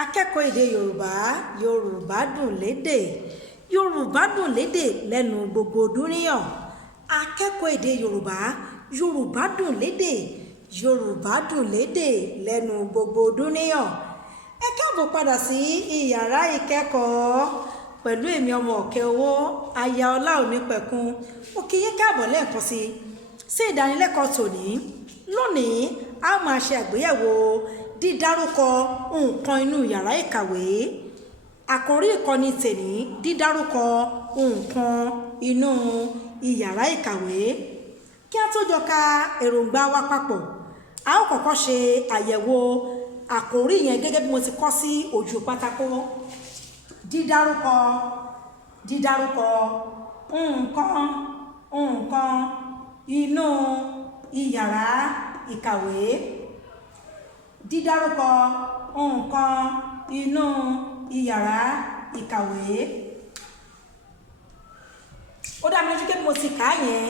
akẹ́kọ̀ọ́ èdè yorùbá yorùbá dùn lédè yorùbá dùn lédè lẹ́nu gbogbo dúníyàn akẹ́kọ̀ọ́ èdè yorùbá yorùbá dùn lédè yorùbá dùn lédè lẹ́nu gbogbo dúníyàn. Ẹ káàbọ̀ padà sí ìyàrá ìkẹ́kọ̀ọ́ pẹ̀lú èmi ọmọ ọ̀kẹ́ owó aya ọlá òní pẹ̀kun. Mo kí yín káàbọ̀ lẹ́ẹ̀kan sí ìdánilẹ́kọ̀ọ́ tòní. Lónìí a máa ṣe àgbéyẹ̀wò dídárúkọ nǹkan inú yàrá ìkàwé. Àkòrí ìkọ́ni tèní dídárúkọ nǹkan inú ìyàrá ìkàwé. Kí a tó jọ ka èròǹgbà wa papọ̀, a ó kọ́kọ́ ṣe àyẹ̀wò àkòrí yẹn gẹ́gẹ́ bí mo ti kọ sí ojú pátákó. Dídárúkọ nǹkan inú ìyàrá ìkàwé. Dídárúkọ nǹkan inú ìyàrá ìkàwé. Ó dá mi lójú pé mo ti kà á yẹn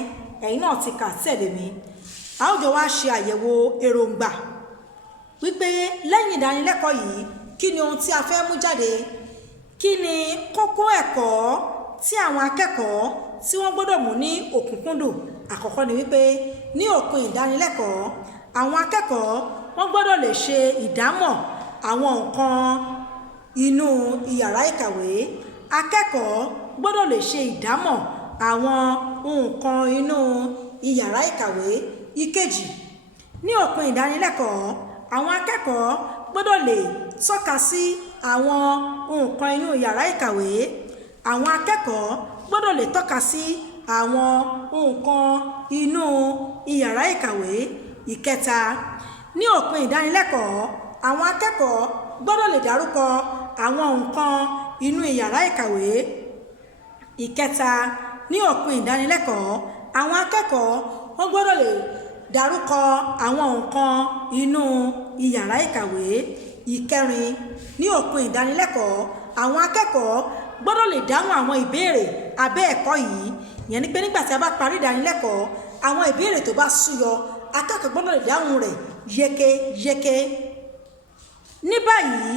ẹ̀yin náà ti kà tẹ̀lé mi. A ó jọ wá ṣe àyẹ̀wò èròǹgbà wípé lẹ́yìn ìdánilẹ́kọ̀ọ́ yìí kí ni ohun tí a fẹ́ mú jáde, kí ni kókó ẹ̀kọ́ tí àwọn akẹ́kọ̀ọ́ tí wọ́n gbọ́dọ̀ mú ní òkúnkúndùn. Àkọ́kọ́ ni wípé ní òpin ìdánilẹ́kọ̀ọ́ àwọn akẹ́kọ̀ọ́ wọ́n gbọ́dọ̀ lè ṣe ìdámọ̀ àwọn nǹkan inú ìyàrá ìkàwé. Akẹ́kọ̀ọ́ gbọ́dọ̀ lè ṣe ìdámọ̀ àwọn nǹkan inú ìyàrá ìkàwé. Ìkejì, ní òpin ìdánilẹ́kọ̀ọ́ àwọn akẹ́kọ̀ọ́ gbọ́dọ̀ lè tọ́ka sí àwọn nǹkan inú yàrá ìkàwé. Àwọn akẹ́kọ̀ọ́ gbọ́dọ̀ lè tọ́ka sí àwọn nǹkan inú yàrá ìkàwé. Ìkẹta, ní òpin ìdánilẹ́kọ̀ọ́ àwọn akẹ́kọ̀ọ́ gbọ́dọ̀ lè dárúkọ àwọn nǹkan inú yàrá ìkàwé. Ìkẹta, ní òpin ìdánilẹ́kọ̀ọ́ àwọn akẹ́kọ̀ọ́ wọ́n gbọ́dọ̀ lè dárúkọ àwọn nǹkan inú ìyàrá ìkàwé. Ìkẹrin, ní òpin ìdánilẹ́kọ̀ọ́ àwọn akẹ́kọ̀ọ́ gbọ́dọ̀ lè dáhùn àwọn ìbéèrè abẹ́ ẹ̀kọ́ yìí. Ìyẹn ni pé nígbà tí a bá parí ìdánilẹ́kọ̀ọ́ àwọn ìbéèrè tó bá súyọ akẹ́kọ̀ọ́ gbọ́dọ̀ lè dáhùn rẹ̀ yékéyéké. Ní báyìí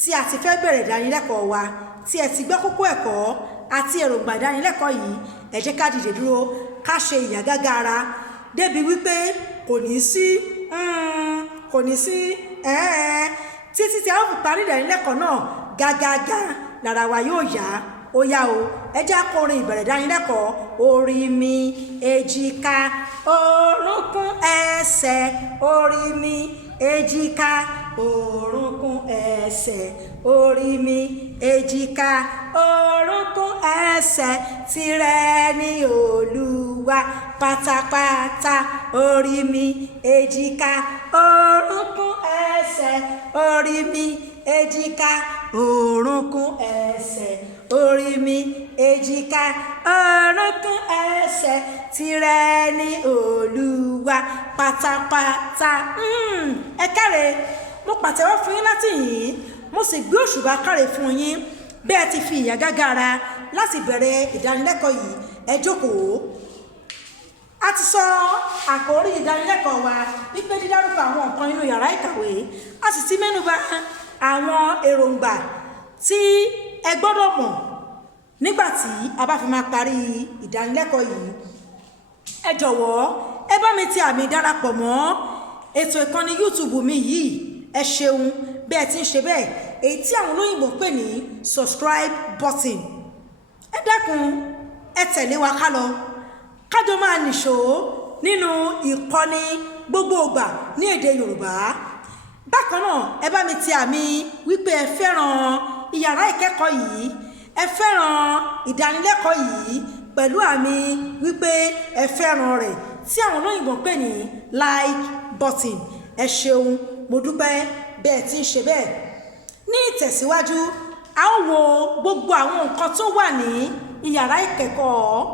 tí a ti fẹ́ bẹ̀rẹ̀ ìdánilẹ́kọ̀ọ́ wa, tí ẹ ti gbọ́ kókó ẹ̀kọ́ àti èròǹgbà ìdánilẹ́kọ̀ọ́ yìí, ẹ jẹ́ ká dìde dúró ká ṣe ìyàgágá ara débi wípé kò ní sí títí tí a ó fi parí ìdánilẹ́kọ̀ọ́ náà gágágá lára wa yóò yá. Ó yá o, ẹ jẹ́ akọrin ìbẹ̀rẹ̀ ìdánilẹ́kọ̀ọ́. Orí mi, èjìká, orúnkún, ẹsẹ̀. Orí mi, èjìká, orúnkún, ẹsẹ̀. Orí mi, èjìká, orúnkún, ẹsẹ̀. Tìrẹ ni Olúwa pátápátá. Orí mi, èjìká, orúnkún, ẹsẹ̀. Orí mi, èjìká, orúnkún, ẹsẹ̀. Orí mi, èjìká, orúnkún, ẹsẹ̀. Tìrẹ ni Olúwa pátápátá. Ẹ káre, mo pàtẹ́wọ́ fún yín láti yìn, mo sì gbé òṣùbà káre fún yín bí ẹ ti fi ìyàgágá ara láti bẹ̀rẹ̀ ìdánilẹ́kọ̀ọ́ yìí. Ẹ jókòó. A ti sọ àkòrí ìdánilẹ́kọ̀ọ́ wa wípé dídárúkọ àwọn nǹkan inú yàrá ìkàwé. A sì ti mẹ́nubà àwọn èròǹgbà tí ẹ gbọ́dọ̀ mọ̀ nígbàtí a bá fi máa parí ìdánilẹ́kọ̀ọ́ yìí. Ẹ jọ̀wọ́ ẹ bá mi ti àmì ìdárapọ̀ mọ́ ètò ìkànnì YouTube mi yìí. Ẹ ṣeun bí ẹ ti ń ṣe bẹ́ẹ̀, èyí tí àwọn olóyìnbó ń pè ní subscribe button. Ẹ dákun ẹ tẹ̀lé wa ká lọ kájọ máa nìṣó nínú ìkọ́ni gbogbogbà ní èdè Yorùbá. Bákan náà ẹ bá mi ti àmì wípé ẹ fẹ́ràn ìyàrá ìkẹ́kọ̀ọ́ yìí, ẹ fẹ́ràn ìdánilẹ́kọ̀ọ́ yìí pẹ̀lú àmì wípé ẹ fẹ́ràn rẹ̀ tí àwọn olóyìnbó ń pè ní like button. Ẹ ṣeun, mo dúpẹ́ bẹ́ẹ̀ tí ń ṣe bẹ́ẹ̀. Ní ìtẹ̀síwájú a ó wo gbogbo àwọn nǹkan tó wà ní ìyàrá ìkẹ́kọ̀ọ́,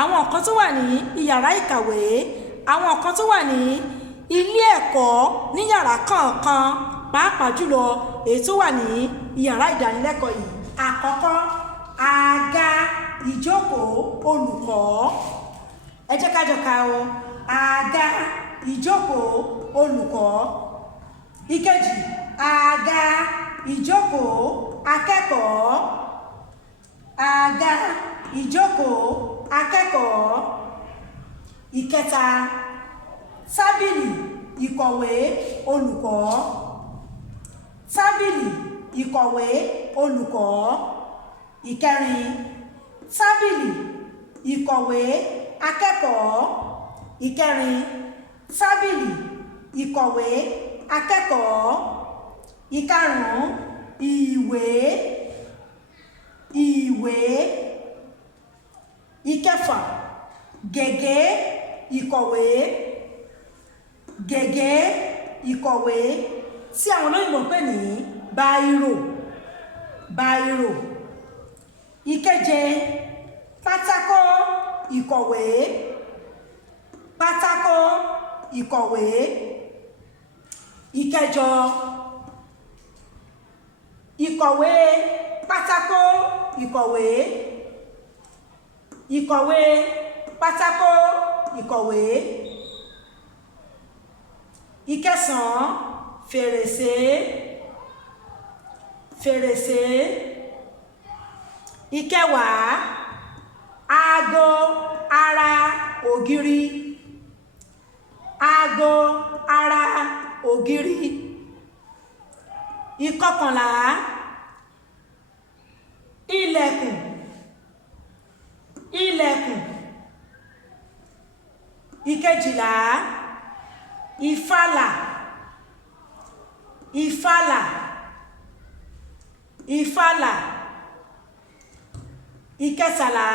àwọn nǹkan tó wà ní ìyàrá ìkàwé, àwọn nǹkan tó wà ní ilé ẹ̀kọ́ ní yàrá kọ̀ọ̀kan, pàápàá jùlọ èyí tó wà ní ìyàrá ìdánilẹ́kọ̀ọ́ yìí. Àkọ́kọ́, àga ìjókòó olùkọ́. Ẹ jẹ́ ká jọ kà o. Àga ìjókòó olùkọ́. Ìkejì, àga ìjókòó akẹ́kọ̀ọ́ àga ìjókòó akẹ́kọ̀ọ́. Ìkẹta, tábìlì ìkọ̀wé olùkọ́ tábìlì ìkọ̀wé olùkọ́. Ìkẹrin, tábìlì ìkọ̀wé akẹ́kọ̀ọ́. Ìkẹrin, tábìlì ìkọ̀wé akẹ́kọ̀ọ́. Ìkarùn-ún, ìwé ìwé. Ìkẹfà, gègé ìkọ̀wé gègé ìkọ̀wé tí àwọn olóyìnbó pè ní báírò. Ìkeje, pátákó ìkọ̀wé ìkọ̀wé. Ìkẹjọ, ìkọ̀wé pátákó ìkọ̀wé ìkọ̀wé pátákó ìkọ̀wé. Ìkẹsàn-án, fèrèsé. Ìkẹwàá, aago ara ògiri Ìkọkànlá, ilẹ̀kùn Ìkejìlá, ìfàlà Ìkẹtàlá,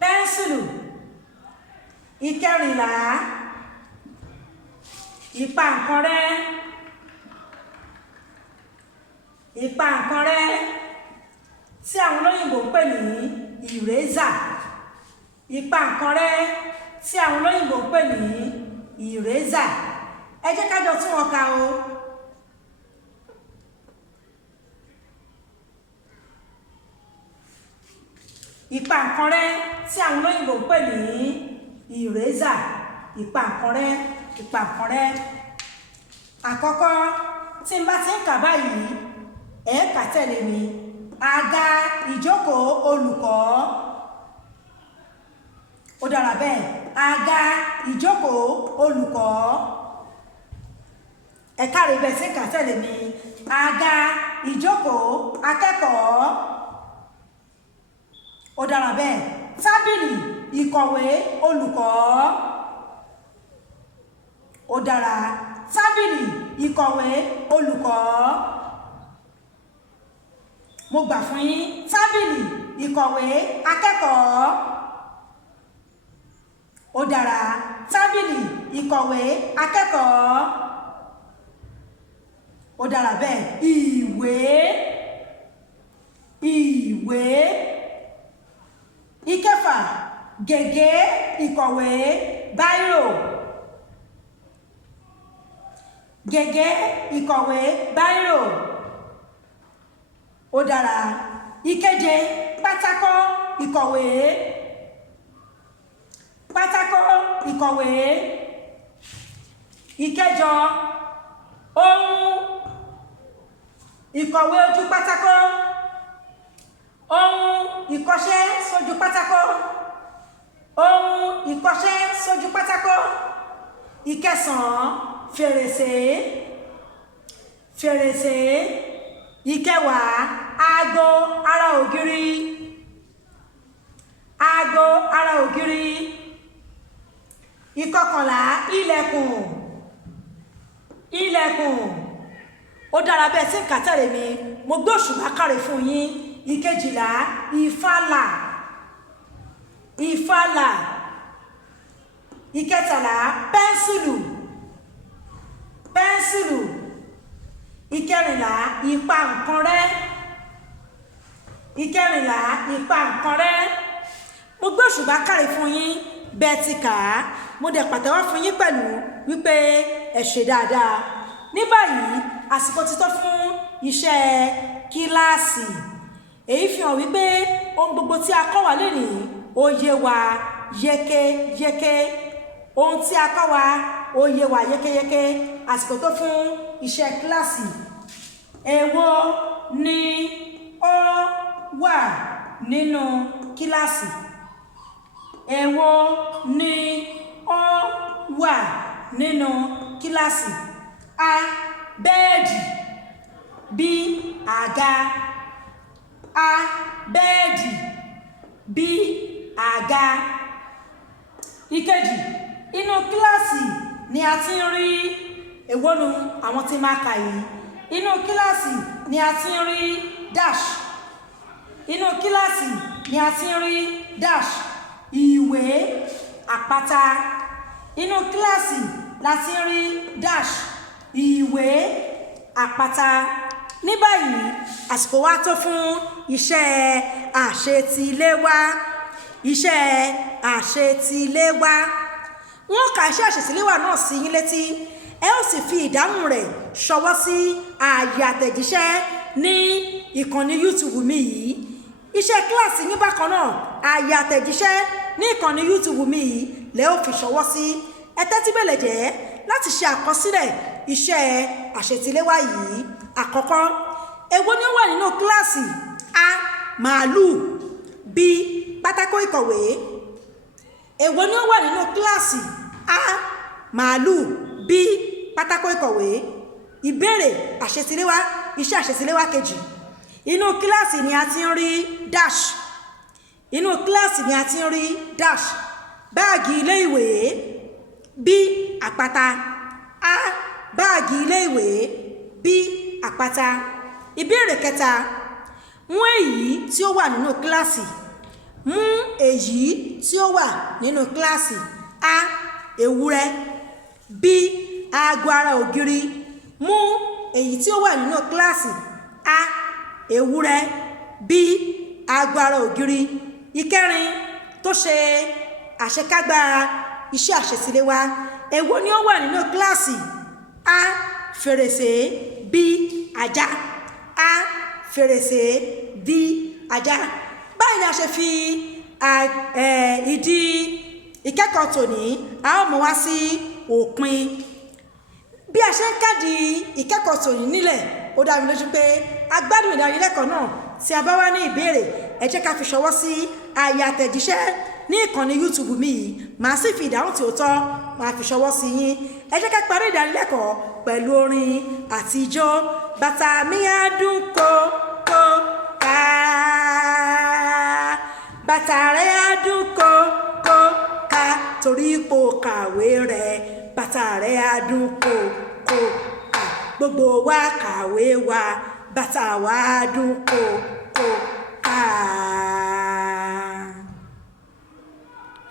pẹ́ńsùlù Ìkẹrìnlá, ìpàǹkanrẹ́ tí àwọn olóyìnbó ń pè ní eraser. Ìpàǹkanrẹ́ tí àwọn olóyìnbó ń pè ní eraser. Ẹ jẹ́ ká jọ tún wọn kà o. Ìpàǹkanrẹ́ tí àwọn olóyìnbó ń pè ní eraser. Ìpàǹkanrẹ́. Àkọ́kọ́, tí n bá ti ń kà báyìí ẹ kà tẹ̀lé mi. Àga ìjókòó olùkọ́. Ó dára bẹ́ẹ̀. Àga ìjókòó olùkọ́. Ẹ káre bẹ́ẹ̀ tí ń kà tẹ̀lé mi. Àga ìjókòó akẹ́kọ̀ọ́. Ó dára bẹ́ẹ̀. Tábìlì ìkọ̀wé olùkọ́. Ó dára. Tábìlì ìkọ̀wé olùkọ́. Mo gbà fún yín. Tábìlì ìkọ̀wé akẹ́kọ̀ọ́. Ó dára. Tábìlì ìkọ̀wé akẹ́kọ̀ọ́. Ó dára bẹ́ẹ̀. Ìwé. Ìkẹfà, gègé ìkọ̀wé báírò. Gègé ìkọ̀wé báírò. Ó dára. Ìkeje, pátákó ìkọ̀wé. Ìkẹjọ, ohun ìkọ̀wé ojú pátákó. Ohun ìkọṣẹ́ sójú pátákó. Ìkẹsàn-án, fèrèsé. Ìkẹwàá, aago ara ògiri. Ìkọkànlá, ilẹ̀kùn. Ó dára bẹ́ẹ̀ tí ń kà tẹ̀lé mi. Mo gbé òṣùbà káre fún yín. Ìkejìlá, ìfàlà. Ìkẹtàlá, pẹ́ńsùlù. Ìkẹrìnlá, ìpàǹkanrẹ́. Mo gbé òṣùbà káre fún yín bẹ́ẹ̀ ti kà á. Mo dẹ̀ pàtẹ́wọ́ fún yín pẹ̀lú wípé ẹ ṣe dáadáa. Ní báyìí, àsìkò ti tó fún iṣẹ́ kíláàsì. Èyí fi hàn wípé ohun gbogbo tí a kọ́ wá lénìí ó yé wa yékéyéké. ohun tí a kọ́ wa ó yé wa yékéyéké àsìkò tó fún iṣẹ́ kíláàsì. Èwo ni ó wà nínú kíláàsì? Èwo ni ó wà nínú kíláàsì? A. Bẹ́ẹ̀dì. B. Àga. A. Bẹ́ẹ̀dì. B. Àga. Ìkejì, inú kíláàsì ni a ti ń rí èwo nu àwọn tí máa kà yìí. Inú kíláàsì ni a ti ń rí dash. Inú kíláàsì ni a ti ń rí dash. Ìwé, àpáta. Inú kíláàsì la ti ń rí dash. Ìwé, àpáta. Ní báyìí àsìkò wa tó fún iṣẹ́ àṣetiléwá. Iṣẹ́ àṣetiléwá. Wọ́n kà iṣẹ́ àṣetiléwá náà sí yín létí. Ẹ ó sì fi ìdáhùn rẹ̀ ṣọwọ́ sí ààyè àtẹ̀jíṣẹ́ ní ìkànnì YouTube mi yìí. Iṣẹ́ kíláàsì yín bákan náà ààyè àtẹ̀jíṣẹ́ ní ìkànnì YouTube mi yìí lẹ́ ó fi ṣọwọ́ sí. Ẹ tẹ́tí bẹ̀lẹ̀ jẹ́ láti ṣe àkọsílẹ̀ iṣẹ́ àṣetiléwá yìí. Àkọ́kọ́, èwo ni ó wà nínú kíláàsì? A. Màálù. B. Pátákó ìkọ̀wé. Èwo ni ó wà nínú kíláàsì? A. Màálù. B. Pátákó ìkọ̀wé. Ìbéèrè àṣetiléwá, iṣẹ́ àṣetiléwá kejì. Inú kíláàsì ni a ti ń rí dash. Inú kíláàsì ni a ti ń rí dash. Báàgì ilé ìwé. B. Àpáta. A. Báàgì ilé ìwé. B. Àpáta. Ìbéèrè kẹta, mú èyí tí ó wà nínú kíláàsì. Mú èyí tí ó wà nínú kíláàsì. A. Ewúrẹ́. B. Aago ara ògiri. Mú èyí tí ó wà nínú kíláàsì. A. Ewúrẹ́. B. Aago ara ògiri. Ìkẹrin tó ṣe àṣekágbá iṣẹ́ àṣetiléwá. Èwo ni ó wà nínú kíláàsì? A. Fèrèsé. B. Ajá. A. Fèrèsé. B. Ajá. Báyìí ni a ṣe fi ìdí ìkẹ́kọ̀ọ́ tòní a ó mú wá sí òpin. Bí a ṣe ń kádì ìkẹ́kọ̀ọ́ tòní nílẹ̀, ó dá mi lójú pé a gbádùn ìdánilẹ́kọ̀ọ́ náà. Tí a bá wá ní ìbéèrè, ẹ jẹ́ ká fi ṣọwọ́ sí ààyè àtẹ̀jíṣẹ́ ní ìkànnì YouTube mi yìí. Màá sì fi ìdáhùn tí ó tọ́ máa fi ṣọwọ́ sí yín. Ẹ jẹ́ ká parí ìdánilẹ́kọ̀ọ́ pẹ̀lú orin àti ijó. Bàtà mi á dún kókó ká. Bàtà rẹ̀ á dún kókó ká. Torí ipò kàwé rẹ̀. Bàtà rẹ̀ á dún kókó ká. Gbogbo wa kàwé wa. Bàtà wa á dún kókó ká.